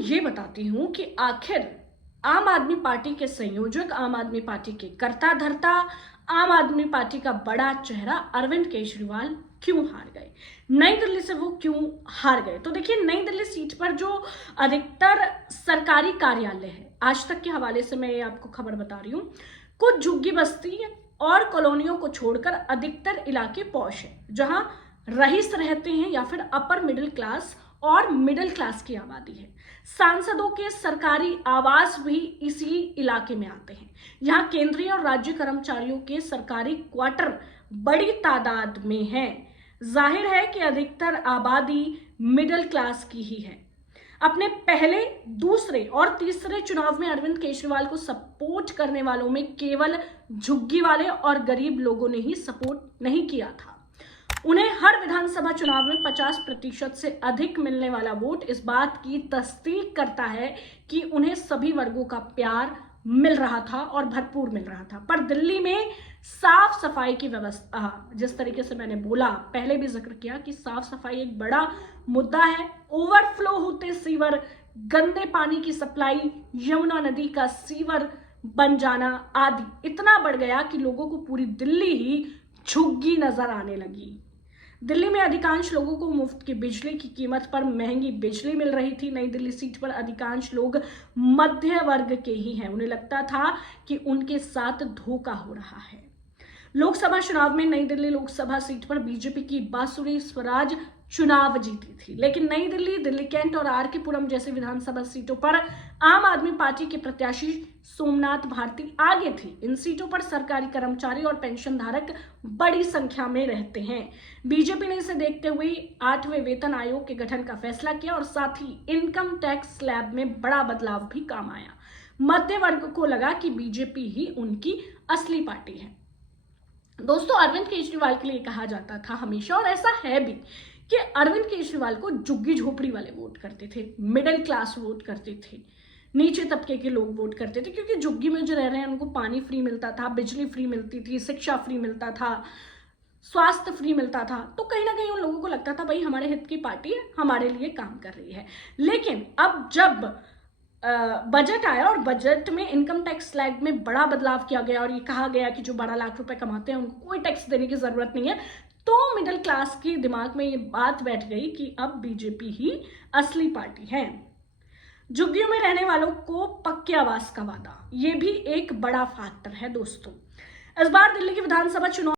ये बताती हूं कि आखिर आम आदमी पार्टी के संयोजक, आम आदमी पार्टी के कर्ता धर्ता, आम आदमी पार्टी का बड़ा चेहरा अरविंद केजरीवाल क्यों हार गए, नई दिल्ली से वो क्यों हार गए। तो देखिए, नई दिल्ली सीट पर जो अधिकतर सरकारी कार्यालय है, आज तक के हवाले से मैं ये आपको खबर बता रही हूँ, कुछ झुग्गी बस्ती और कॉलोनियों को छोड़कर अधिकतर इलाके पॉश है, जहां रईस रहते हैं या फिर अपर मिडिल क्लास और मिडिल क्लास की आबादी है। सांसदों के सरकारी आवास भी इसी इलाके में आते हैं। यहाँ केंद्रीय और राज्य कर्मचारियों के सरकारी क्वार्टर बड़ी तादाद में हैं। जाहिर है कि अधिकतर आबादी मिडिल क्लास की ही है। अपने पहले, दूसरे और तीसरे चुनाव में अरविंद केजरीवाल को सपोर्ट करने वालों में केवल झुग्गी वाले और गरीब लोगों ने ही सपोर्ट नहीं किया था। उन्हें हर विधानसभा चुनाव में 50% से अधिक मिलने वाला वोट इस बात की तस्दीक करता है कि उन्हें सभी वर्गों का प्यार मिल रहा था और भरपूर मिल रहा था। पर दिल्ली में साफ सफाई की व्यवस्था, जिस तरीके से मैंने बोला, पहले भी जिक्र किया कि साफ सफाई एक बड़ा मुद्दा है। ओवरफ्लो होते सीवर, गंदे पानी की सप्लाई, यमुना नदी का सीवर बन जाना आदि इतना बढ़ गया कि लोगों को पूरी दिल्ली ही झुग्गी नजर आने लगी। दिल्ली में अधिकांश लोगों को मुफ्त की बिजली की कीमत पर महंगी बिजली मिल रही थी। नई दिल्ली सीट पर अधिकांश लोग मध्य वर्ग के ही हैं। उन्हें लगता था कि उनके साथ धोखा हो रहा है। लोकसभा चुनाव में नई दिल्ली लोकसभा सीट पर बीजेपी की बांसुरी स्वराज चुनाव जीती थी, लेकिन नई दिल्ली, दिल्ली कैंट और आर के पुरम जैसी विधानसभा सीटों पर आम आदमी पार्टी के प्रत्याशी सोमनाथ भारती आगे थे। इन सीटों पर सरकारी कर्मचारी और पेंशन धारक बड़ी संख्या में रहते हैं। बीजेपी ने इसे देखते हुए 8वें वेतन आयोग के गठन का फैसला किया और साथ ही इनकम टैक्स स्लैब में बड़ा बदलाव भी काम आया। मध्य वर्ग को लगा कि बीजेपी ही उनकी असली पार्टी है। दोस्तों, अरविंद केजरीवाल के लिए कहा जाता था हमेशा, और ऐसा है भी, कि अरविंद केजरीवाल को झुग्गी झोपड़ी वाले वोट करते थे, मिडिल क्लास वोट करते थे, नीचे तबके के लोग वोट करते थे, क्योंकि झुग्गी में जो रह रहे हैं उनको पानी फ्री मिलता था, बिजली फ्री मिलती थी, शिक्षा फ्री मिलता था, स्वास्थ्य फ्री मिलता था। तो कहीं ना कहीं उन लोगों को लगता था भाई हमारे हित की पार्टी है, हमारे लिए काम कर रही है। लेकिन अब जब बजट आया और बजट में इनकम टैक्स स्लैब में बड़ा बदलाव किया गया और ये कहा गया कि जो 12 लाख रुपए कमाते हैं उनको कोई टैक्स देने की जरूरत नहीं है, तो मिडिल क्लास के दिमाग में ये बात बैठ गई कि अब बीजेपी ही असली पार्टी है। झुग्गियों में रहने वालों को पक्के आवास का वादा, ये भी एक बड़ा फैक्टर है दोस्तों। इस बार दिल्ली की विधानसभा चुनाव